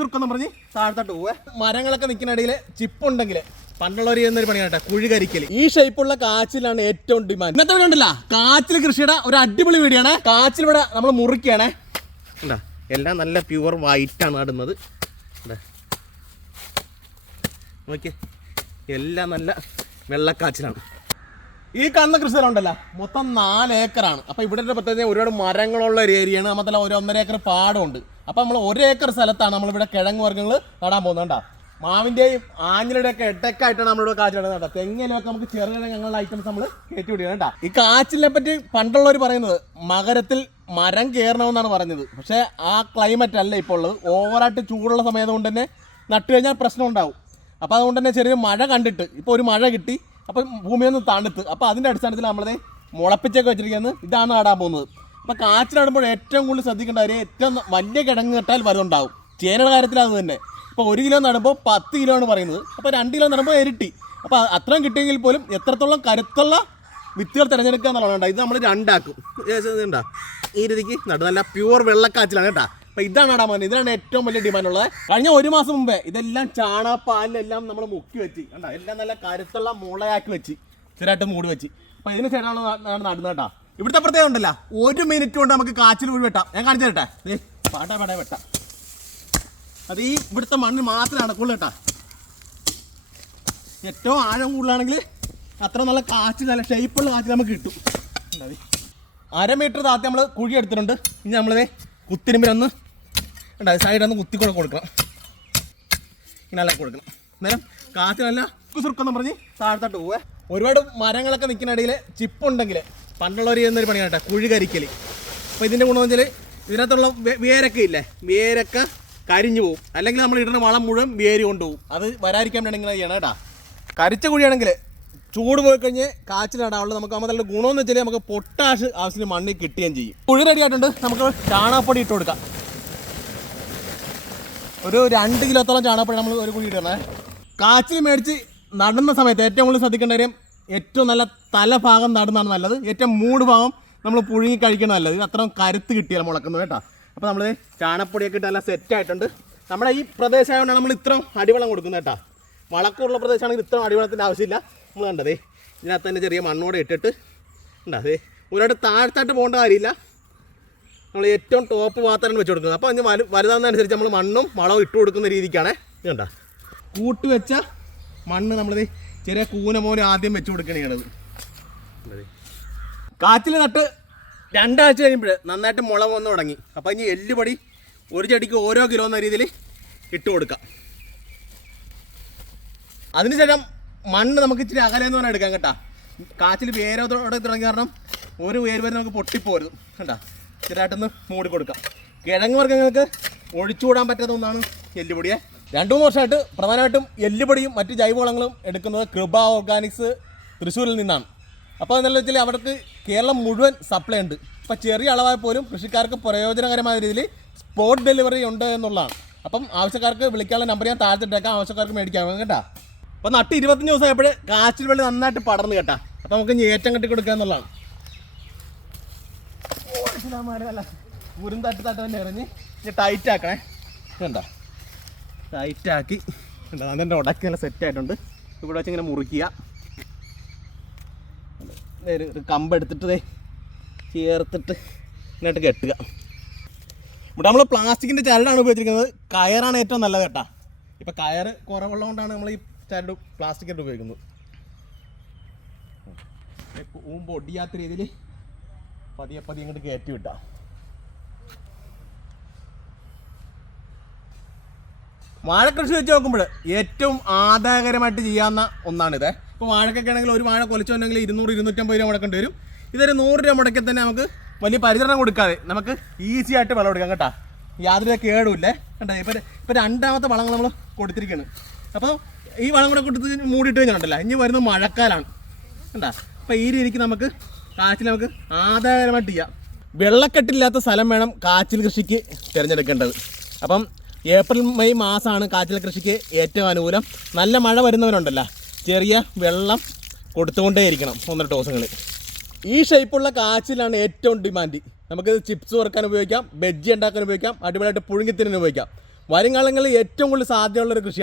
സുർക്കെന്ന് പറഞ്ഞ് താഴ്ത്തോട്ട് പോവേ. മരങ്ങളൊക്കെ നിൽക്കുന്ന ഇടയിൽ ചിപ്പുണ്ടെങ്കിൽ പണ്ടുള്ളവർ ചെയ്യുന്ന ഒരു പണിയാണ് കേട്ടോ കുഴി കരിക്കൽ ഈ ഷേപ്പുള്ള കാച്ചിലാണ് ഏറ്റവും ഡിമാൻഡ് ഇന്നത്തെ ഉണ്ടല്ല കാച്ചിൽ കൃഷിയുടെ ഒരു അടിപൊളി വീടിയാണ് കാച്ചിൽ ഇവിടെ നമ്മൾ മുറിക്കുകയാണേ ഉണ്ടാ എല്ലാം നല്ല പ്യുവർ വൈറ്റ് ആണ് നടുന്നത്. നോക്കിയേ. എല്ലാം നല്ല വെള്ളക്കാച്ചിലാണ്. ഈ കാണുന്ന കൃഷി ഉണ്ടല്ലോ മൊത്തം നാല് ഏക്കറാണ്. അപ്പൊ ഇവിടെ പ്രത്യേകിച്ച് ഒരുപാട് മരങ്ങളുള്ള ഒരു ഏരിയയാണ് മാത്രമല്ല ഒരു ഒന്നര ഏക്കർ പാടമുണ്ട് അപ്പൊ നമ്മൾ ഒരു ഏക്കർ സ്ഥലത്താണ് നമ്മളിവിടെ കിഴങ്ങ് വർഗങ്ങൾ നടാൻ പോകുന്നത് മാവിന്റെയും ആഞ്ഞിലയുടെ ഒക്കെ ഇടയ്ക്കായിട്ടാണ് നമ്മളിവിടെ കാച്ചിൽ നടുന്നത് കേട്ടോ തെങ്ങിലൊക്കെ നമുക്ക് ചെറിയ ഞങ്ങളുടെ ഐറ്റംസ് നമ്മൾ കയറ്റി വിടുകയാണ് കേട്ടോ ഈ കാച്ചിലിനെ പറ്റി പണ്ടുള്ളവർ പറയുന്നത് മകരത്തിൽ മരം കയറണമെന്നാണ് പറഞ്ഞത്. പക്ഷേ ആ ക്ലൈമറ്റ് അല്ല ഇപ്പോൾ ഉള്ളത്. ഓവറായിട്ട് ചൂടുള്ള സമയം കൊണ്ട് തന്നെ നട്ടു കഴിഞ്ഞാൽ പ്രശ്നം ഉണ്ടാവും. അപ്പോൾ അതുകൊണ്ട് തന്നെ ചെറിയ മഴ കണ്ടിട്ട് ഇപ്പോൾ ഒരു മഴ കിട്ടി അപ്പോൾ ഭൂമിയൊന്ന് തണുത്ത്. അപ്പോൾ അതിന്റെ അടിസ്ഥാനത്തിൽ നമ്മളത് മുളപ്പിച്ചൊക്കെ വെച്ചിരിക്കുന്നത് ഇതാണ് നടാൻ പോകുന്നത്. അപ്പോൾ കാച്ചിലാടുമ്പോൾ ഏറ്റവും കൂടുതൽ ശ്രദ്ധിക്കേണ്ട കാര്യം ഏറ്റവും വലിയ കിടങ്ങ് കെട്ടാൽ വരുന്നുണ്ടാവും ചേനയുടെ കാര്യത്തിൽ അത് തന്നെ. ഇപ്പോൾ ഒരു കിലോ നടുമ്പോൾ പത്ത് കിലോ ആണ് പറയുന്നത്. അപ്പോൾ രണ്ട് കിലോ നടുമ്പോൾ ഇരട്ടി അപ്പോൾ അത്രയും കിട്ടിയെങ്കിൽ പോലും എത്രത്തോളം കരുത്തുള്ള വിത്തുകൾ തിരഞ്ഞെടുക്കുക എന്നുള്ളതാണ് ഇത് നമ്മൾ രണ്ടാക്കും. ഇതുണ്ടാ ഈ രീതിക്ക് നടു നല്ല പ്യുവർ വെള്ളക്കാച്ചിലാണ് കേട്ടോ. അപ്പൊ ഇതാണ് നടാൻ പറഞ്ഞത് ഇതാണ് ഏറ്റവും വലിയ ഡിമാൻഡ് ഉള്ളത്. കഴിഞ്ഞ ഒരു മാസം മുമ്പേ ഇതെല്ലാം ചാണകപ്പാലിലെല്ലാം നമ്മൾ മുക്കി വെച്ച്. കണ്ട? എല്ലാം നല്ല കരുത്തുള്ള മുളയാക്കി വെച്ച്. ചെറുതായിട്ട് മൂടി വെച്ച്. അപ്പൊ ഇതിന് ശേഷമാണ് നടന്നത് കേട്ടോ. ഇവിടുത്തെ പ്രത്യേകം ഉണ്ടല്ല. ഒരു മിനിറ്റ് കൊണ്ട് നമുക്ക് കാച്ചിൽ വീട് വെട്ടാം. ഞാൻ കാണിച്ചു തരട്ടെ? ദേ, പാട്ടാ പാടാ വെട്ടാം. അത് ഈ ഇവിടുത്തെ മണ്ണ് മാത്രമേ നടക്കുള്ളൂ കേട്ടാ. ഏറ്റവും ആഴം കൂടുതലാണെങ്കിൽ അത്ര നല്ല കാച്ചിൽ നല്ല ഷേപ്പുള്ള കാച്ചിൽ നമുക്ക് കിട്ടും. അര മീറ്റർ താത്തി നമ്മൾ കുഴി എടുത്തിട്ടുണ്ട്. ഇനി നമ്മളിത് കുത്തിരുമ്പിലൊന്ന് ഉണ്ടായി സൈഡൊന്ന് കുത്തി കൂടെ കൊടുക്കണം. ഇങ്ങനെ കൊടുക്കണം. അന്നേരം കാച്ചിൽ നല്ല കുസുറുക്കെന്ന് പറഞ്ഞ് താഴത്തോട്ട് പോവേ. ഒരുപാട് മരങ്ങളൊക്കെ നിൽക്കുന്ന ഇടയിൽ ചിപ്പുണ്ടെങ്കിൽ പണ്ടുള്ളവർ ചെയ്യുന്ന ഒരു പണിയാണ് കേട്ടോ കുഴി കരിക്കൽ അപ്പോൾ ഇതിന്റെ ഗുണമെന്ന് വെച്ചാൽ ഇതിനകത്തുള്ള വേരൊക്കെ ഇല്ലേ? വേരൊക്കെ കരിഞ്ഞു പോകും അല്ലെങ്കിൽ നമ്മൾ ഇടുന്ന വളം മുഴുവൻ വേര് കൊണ്ടുപോകും അത് വരാതിരിക്കാൻ വേണ്ടി ചെയ്യണം കേട്ടോ. കരിച്ച കുഴിയാണെങ്കിൽ ചൂട് പോയി കഴിഞ്ഞ് കാച്ചിലിടാവുള്ളൂ നമുക്ക് നമ്മൾ നല്ല ഗുണമെന്ന് വെച്ചാൽ നമുക്ക് പൊട്ടാഷ് ആവശ്യത്തിന് മണ്ണിൽ കിട്ടുകയും ചെയ്യും. കുഴി റെഡി ആയിട്ടുണ്ട്. നമുക്ക് ചാണകപ്പൊടി ഇട്ട് കൊടുക്കാം. ഒരു രണ്ട് കിലോത്തോളം ചാണകപ്പൊടി നമ്മൾ ഒരു കുഴി ഇടണേ കാച്ചിൽ മേടിച്ച് നടുന്ന സമയത്ത് ഏറ്റവും കൂടുതൽ ശ്രദ്ധിക്കേണ്ട കാര്യം ഏറ്റവും നല്ല തലഭാഗം നടുന്നതാണ് നല്ലത്. ഏറ്റവും മൂട് ഭാഗം നമ്മൾ പുഴുങ്ങി കഴിക്കണം നല്ലത്. ഇത് അത്രയും കരുത്ത് കിട്ടിയാൽ മുളക്കുന്നത് കേട്ടോ. അപ്പോൾ നമ്മൾ ചാണപ്പൊടിയൊക്കെ ഇട്ട് നല്ല സെറ്റായിട്ടുണ്ട് നമ്മുടെ ഈ പ്രദേശമായതുകൊണ്ടാണ് നമ്മൾ ഇത്രയും അടിവളം കൊടുക്കുന്നത് കേട്ടോ. വളക്കമുള്ള പ്രദേശമാണെങ്കിൽ ഇത്രയും അടിവളത്തിന്റെ ആവശ്യമില്ല. നമ്മൾ കണ്ടതേ ഇതിനകത്ത് തന്നെ ചെറിയ മണ്ണോടെ ഇട്ടിട്ട് ഉണ്ടാ അതേ ഒരുപാട് താഴ്ത്തായിട്ട് പോകേണ്ട കാര്യമില്ല. നമ്മൾ ഏറ്റവും ടോപ്പ് ഭാഗത്താണ് വെച്ച് കൊടുക്കുന്നത്. അപ്പോൾ അതിന് വലു വലുതാകുന്നതനുസരിച്ച് നമ്മൾ മണ്ണും വളവും ഇട്ട് കൊടുക്കുന്ന രീതിക്കാണ് ഇത് കണ്ട. കൂട്ടി വെച്ച മണ്ണ് നമ്മളിത് ചെറിയ കൂന പോലെ ആദ്യം വെച്ചു കൊടുക്കണത് കാച്ചിൽ നട്ട് രണ്ടാഴ്ച കഴിയുമ്പോൾ നന്നായിട്ട് മുള വന്ന് തുടങ്ങി. അപ്പം ഇനി എല്ലുപടി ഒരു ചെടിക്ക് ഓരോ കിലോ എന്ന രീതിയിൽ ഇട്ട് കൊടുക്കാം. അതിനുശേഷം മണ്ണ് നമുക്ക് ഇച്ചിരി അകലെന്ന് പറഞ്ഞാൽ എടുക്കാം കേട്ടാ. കാച്ചിൽ വേരോടെ തുടങ്ങി കാരണം ഒരു വേര് വരെ നമുക്ക് പൊട്ടിപ്പോരുത്. കേട്ടാ ചെറുതായിട്ടൊന്ന് മൂടി കൊടുക്കാം. കിഴങ്ങ് വർഗങ്ങൾക്ക് ഒഴിച്ചുകൂടാൻ പറ്റാത്ത ഒന്നാണ് എല്ലുപൊടിയെ. രണ്ടു മൂന്ന് വർഷമായിട്ട് പ്രധാനമായിട്ടും എല്ലുപൊടിയും മറ്റ് ജൈവവളങ്ങളും എടുക്കുന്നത് കൃപ ഓർഗാനിക്സ് തൃശ്ശൂരിൽ നിന്നാണ്. അപ്പോൾ എന്നുള്ള വെച്ചാൽ അവർക്ക് കേരളം മുഴുവൻ സപ്ലൈ ഉണ്ട്. അപ്പോൾ ചെറിയ അളവായി പോലും കൃഷിക്കാർക്ക് പ്രയോജനകരമായ രീതിയിൽ സ്പോട്ട് ഡെലിവറി ഉണ്ട് എന്നുള്ളതാണ്. അപ്പം ആവശ്യക്കാർക്ക് വിളിക്കാനുള്ള നമ്പർ ഞാൻ താഴ്ത്തിട്ടേക്കാം ആവശ്യക്കാർക്ക് മേടിക്കാം. കേട്ടാ? അപ്പോൾ നട്ട് ഇരുപത്തഞ്ച് ദിവസം ആയപ്പോഴേ കാച്ചിൽ വെള്ളി നന്നായിട്ട് പടർന്നു കേട്ടാ. അപ്പോൾ നമുക്ക് ഇനി ഏറ്റം കെട്ടി കൊടുക്കുക എന്നുള്ളതാണ്. മുരും തട്ട് ഇറങ്ങി ഇനി ടൈറ്റ് ആക്കണേ. കണ്ട ടൈറ്റ് ആക്കി കണ്ട അതിന്റെ ഉടക്കി നല്ല സെറ്റ് ആയിട്ടുണ്ട്. ഇവിടെ വെച്ച് ഇങ്ങനെ മുറിക്കുക ഒരു ഒരു കമ്പ് എടുത്തിട്ട് ദേ ചേർത്തിട്ട് ഇങ്ങോട്ട് കെട്ടുക. ഇവിടെ നമ്മൾ പ്ലാസ്റ്റിക്കിന്റെ ചരടാണ് ഉപയോഗിച്ചിരിക്കുന്നത്. കയറാണ് ഏറ്റവും നല്ലത് കേട്ടാ. ഇപ്പം കുറവുള്ളത് കൊണ്ടാണ് നമ്മൾ ഈ ചരട് പ്ലാസ്റ്റിക്കായിട്ട് ഉപയോഗിക്കുന്നത്. ഊമ്പ് ഒടിയാത്ത രീതിയിൽ പതിയെ പതിയെ ഇങ്ങോട്ട് കയറ്റി വിട്ടാ. വാഴക്കൃഷി വെച്ച് നോക്കുമ്പോൾ ഏറ്റവും ആദായകരമായിട്ട് ചെയ്യാവുന്ന ഒന്നാണിത്. ഇപ്പോൾ വാഴക്കൊക്കെ ആണെങ്കിൽ ഒരു വാഴ കൊലച്ചുണ്ടെങ്കിൽ ഇരുന്നൂറ് ഇരുന്നൂറ്റമ്പത് രൂപ മുടക്കേണ്ടി വരും. ഇതൊരു നൂറ് രൂപ മുടക്കി തന്നെ നമുക്ക് വലിയ പരിചരണം കൊടുക്കാതെ നമുക്ക് ഈസി ആയിട്ട് വളം എടുക്കാം കേട്ടോ. യാതൊരു കേടുമില്ലേ കണ്ടോ? ഇപ്പം ഇപ്പം രണ്ടാമത്തെ വളങ്ങൾ നമ്മൾ കൊടുത്തിരിക്കുകയാണ്. അപ്പോൾ ഈ വളം കൂടെ കൊടുത്ത് മൂടിയിട്ട് കഴിഞ്ഞാൽ ഇനി വരുന്നത് മഴക്കാലാണ്. കണ്ടാ? അപ്പോൾ ഈ രീതിക്ക് നമുക്ക് കാച്ചിൽ നമുക്ക് ആദായകരമായിട്ട് ചെയ്യാം. വെള്ളക്കെട്ടില്ലാത്ത സ്ഥലം വേണം കാച്ചിൽ കൃഷിക്ക് തിരഞ്ഞെടുക്കേണ്ടത്. അപ്പം ഏപ്രിൽ മെയ് മാസമാണ് കാച്ചിൽ കൃഷിക്ക് ഏറ്റവും അനുകൂലം. നല്ല മഴ വരുന്നവരുണ്ടല്ലോ. ചെറിയ വെള്ളം കൊടുത്തുകൊണ്ടേയിരിക്കണം ഒന്നര ദിവസങ്ങളിൽ ഈ ഷേപ്പുള്ള കാച്ചിലാണ് ഏറ്റവും ഡിമാൻഡ് നമുക്ക് ചിപ്സ് വറുക്കാൻ ഉപയോഗിക്കാം ബജ്ജി ഉണ്ടാക്കാൻ ഉപയോഗിക്കാം അടിപൊളിയായിട്ട് പുഴുങ്ങിത്തിന് ഉപയോഗിക്കാം. വരും കാലങ്ങളിൽ ഏറ്റവും കൂടുതൽ സാധ്യതയുള്ള ഒരു കൃഷിയാണ്